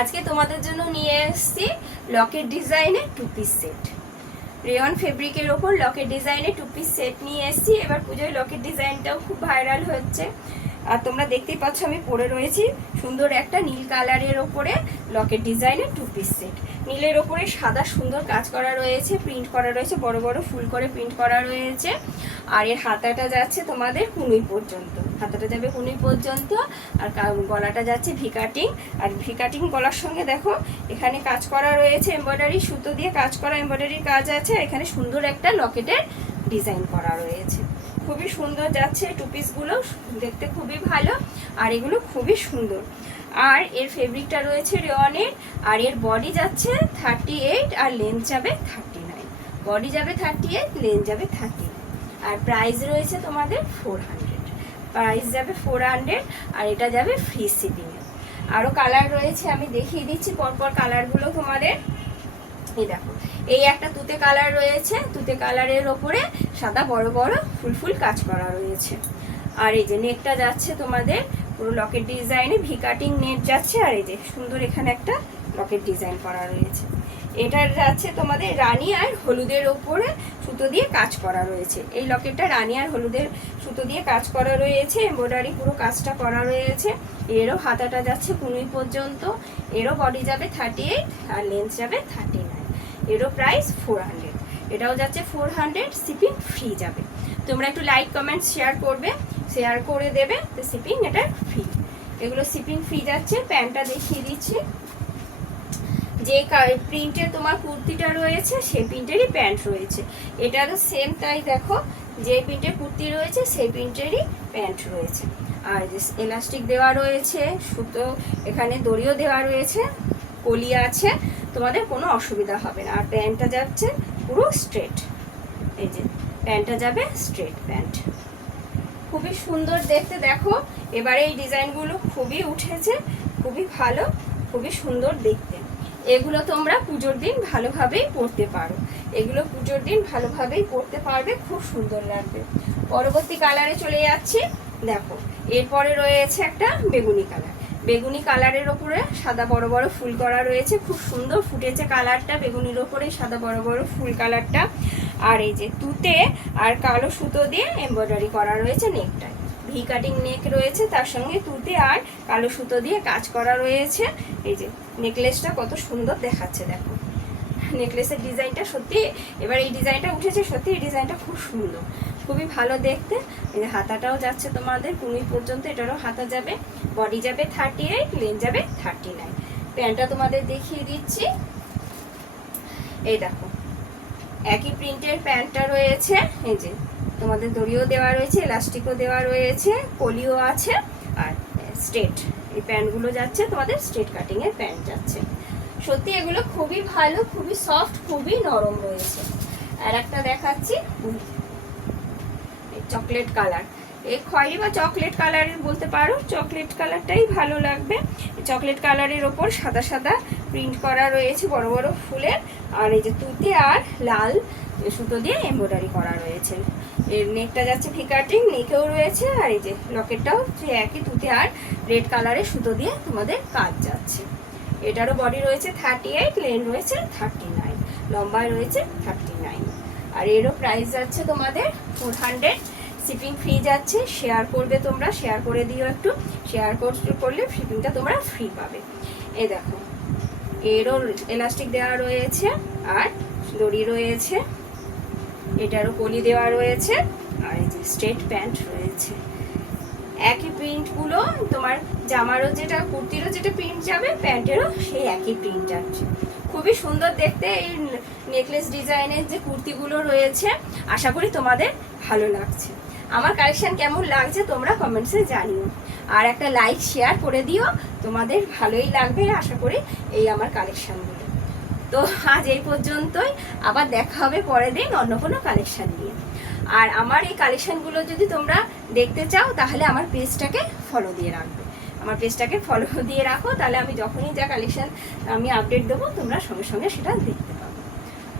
আজকে তোমাদের জন্য নিয়ে এসেছি লকেট ডিজাইনের টু পিস সেট। রেয়ন ফেব্রিকের ওপর লকেট ডিজাইনের টু পিস সেট নিয়ে এসেছি। এবার পুজোয় লকেট ডিজাইনটাও খুব ভাইরাল হচ্ছে। আর তোমরা দেখতেই পাচ্ছ আমি পরে রয়েছি সুন্দর একটা নীল কালারের ওপরে লকেট ডিজাইনের টু পিস সেট। নীলের ওপরে সাদা সুন্দর কাজ করা রয়েছে, প্রিন্ট করা রয়েছে, বড় বড় ফুল করে প্রিন্ট করা রয়েছে। আর এর হাতাটা যাচ্ছে তোমাদের কুনুই পর্যন্ত, হাতাটা যাবে কুনুই পর্যন্ত। আর গলাটা যাচ্ছে ভি কাটিং। আর ভি কাটিং গলার সঙ্গে দেখো এখানে কাজ করা রয়েছে, এমব্রয়ডারি সুতো দিয়ে কাজ করা এমব্রয়ডারির কাজ আছে। এখানে সুন্দর একটা লকেটের ডিজাইন করা রয়েছে, খুবই সুন্দর যাচ্ছে। টু পিসগুলো দেখতে খুবই ভালো আর এগুলো খুবই সুন্দর। আর এর ফেব্রিকটা রয়েছে রেয়নের। আর এর বডি যাচ্ছে 38 আর লেন্থ যাবে 39। বডি যাবে 38, লেন্থ যাবে 30। আর প্রাইস রয়েছে তোমাদের 400। প্রাইস যাবে 400 আর এটা যাবে ফ্রি শিপিংয়ে। আরও কালার রয়েছে, আমি দেখিয়ে দিচ্ছি পরপর কালারগুলো তোমাদের। এই দেখো, এই একটা তুতে কালার রয়েছে, তুতে কালারের ওপরে সাদা বড় বড় ফুল ফুল কাজ করা রয়েছে। আর এই যে নেকটা যাচ্ছে তোমাদের পুরো লকেট ডিজাইনে, ভি কাটিং নেট যাচ্ছে। আর এই যে সুন্দর এখানে একটা লকেট ডিজাইন করা রয়েছে। এটার যাচ্ছে তোমাদের রানী আর হলুদের ওপরে সুতো দিয়ে কাজ করা রয়েছে। এই লকেটটা রানী আর হলুদের সুতো দিয়ে কাজ করা রয়েছে, এমব্রয়ডারি পুরো কাজটা করা রয়েছে। এরও হাতাটা যাচ্ছে কুনুই পর্যন্ত। এরও বডি যাবে 38 আর লেন্থ যাবে 39। এরও প্রাইস 400। এটাও যাচ্ছে 400, শিপিং ফ্রি যাবে। তোমরা একটু লাইক কমেন্ট শেয়ার করবে, শেয়ার করে দেবে, তো শিপিং এটা ফ্রি। এগুলো শিপিং ফ্রি যাচ্ছে। প্যান্টটা দেখিয়ে দিচ্ছি। যে প্রিন্টের তোমার কুর্তিটা রয়েছে সেই প্রিন্টেরই প্যান্ট রয়েছে। এটারও সেম তাই, দেখো যে প্রিন্টের কুর্তি রয়েছে সেই প্রিন্টেরই প্যান্ট রয়েছে। আর যে এলাস্টিক দেওয়া রয়েছে, সুতো এখানে দড়িও দেওয়া রয়েছে, কলি আছে, তোমাদের কোনো অসুবিধা হবে না। আর প্যান্টটা যাচ্ছে পুরো স্ট্রেট। এই যে প্যান্টটা যাবে স্ট্রেট প্যান্ট, খুবই সুন্দর দেখতে। দেখো এবারে এই ডিজাইনগুলো খুবই উঠেছে, খুবই ভালো, খুবই সুন্দর দেখতে। এগুলো তোমরা পুজোর দিন ভালোভাবেই পরতে পারো, এগুলো পুজোর দিন ভালোভাবেই পরতে পারবে, খুব সুন্দর লাগবে। পরবর্তী কালারে চলে যাচ্ছি। দেখো এরপরে রয়েছে একটা বেগুনি কালার। বেগুনি কালারের ওপরে সাদা বড় বড় ফুল করা রয়েছে, খুব সুন্দর ফুটেছে কালারটা বেগুনির ওপরে সাদা বড় বড় ফুল কালারটা। আর এই যে তুতে আর কালো সুতো দিয়ে এমব্রয়ডারি করা রয়েছে নেকটায়, ভি কাটিং নেক রয়েছে, তার সঙ্গে তুতে আর কালো সুতো দিয়ে কাজ করা রয়েছে। এই যে নেকলেসটা কত সুন্দর দেখাচ্ছে, দেখো নেকলেসের ডিজাইনটা সত্যি, এবার এই ডিজাইনটা উঠেছে সত্যি, এই ডিজাইনটা খুব সুন্দর, খুবই ভালো দেখতে। এই যে হাতাটাও যাচ্ছে তোমাদের কুনুই পর্যন্ত, এটারও হাতা যাবে, বডি যাবে 38, লেন্থ যাবে 39। প্যান্টটা তোমাদের দেখিয়ে দিচ্ছি। এই দেখো একই প্রিন্টের প্যান্টটা রয়েছে। এই যে তোমাদের দড়িও দেওয়া রয়েছে, এলাস্টিকও দেওয়া রয়েছে, কলিও আছে। আর স্ট্রেট এই প্যান্টগুলো যাচ্ছে তোমাদের স্ট্রেট কাটিংয়ের প্যান্ট যাচ্ছে। সত্যি এগুলো খুবই ভালো, খুবই সফট, খুবই নরম রয়েছে। আর একটা দেখাচ্ছি চকলেট কালার, এই খয়েরি বা চকলেট কালারের বলতে পারো, চকলেট কালারটাই ভালো লাগবে। চকলেট কালারের ওপর সাদা সাদা প্রিন্ট করা রয়েছে বড় বড় ফুলের। আর এই যে তুতে আর লাল সুতো দিয়ে এমব্রয়ডারি করা রয়েছে। এর নেকটা যাচ্ছে ভি কাটিং, নেকেও রয়েছে। আর এই যে লকেটটাও যে একই তুতে আর রেড কালারের সুতো দিয়ে তোমাদের কাজ যাচ্ছে। এটারও বডি রয়েছে 38, লেন্থ রয়েছে 39, লম্বায় রয়েছে 39। আর এরও প্রাইস যাচ্ছে তোমাদের 400, শিপিং ফ্রি যাচ্ছে। শেয়ার করবে তোমরা, শেয়ার করে দিও, একটু শেয়ার করলে শিপিংটা তোমরা ফ্রি পাবে। এই দেখো এরও এলাস্টিক দেওয়া রয়েছে আর দড়ি রয়েছে, এটারও কলি দেওয়া রয়েছে। আর এই যে স্ট্রেট প্যান্ট রয়েছে। একই প্রিন্টগুলো তোমার জামারও যেটা, কুর্তিরও যেটা প্রিন্ট যাবে, প্যান্টেরও সেই একই প্রিন্ট যাচ্ছে। খুবই সুন্দর দেখতে এই নেকলেস ডিজাইনের যে কুর্তিগুলো রয়েছে। আশা করি তোমাদের ভালো লাগছে। আমার কালেকশন কেমন লাগছে তোমরা কমেন্টসে জানিও। আর একটা লাইক শেয়ার করে দিও, তোমাদের ভালোই লাগবে আশা করি এই আমার কালেকশানগুলো। তো আজ এই পর্যন্তই, আবার দেখা হবে পরের দিন অন্য কোনো কালেকশান নিয়ে। আর আমার এই কালেকশানগুলো যদি তোমরা দেখতে চাও তাহলে আমার পেজটাকে ফলো দিয়ে রাখবে, আমার পেজটাকে ফলো দিয়ে রাখো, তাহলে আমি যখনই যা কালেকশান আমি আপডেট দেবো তোমরা সঙ্গে সঙ্গে সেটা দেখতে পাবো।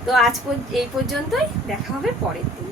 তো আজ এই পর্যন্তই, দেখা হবে পরের দিন।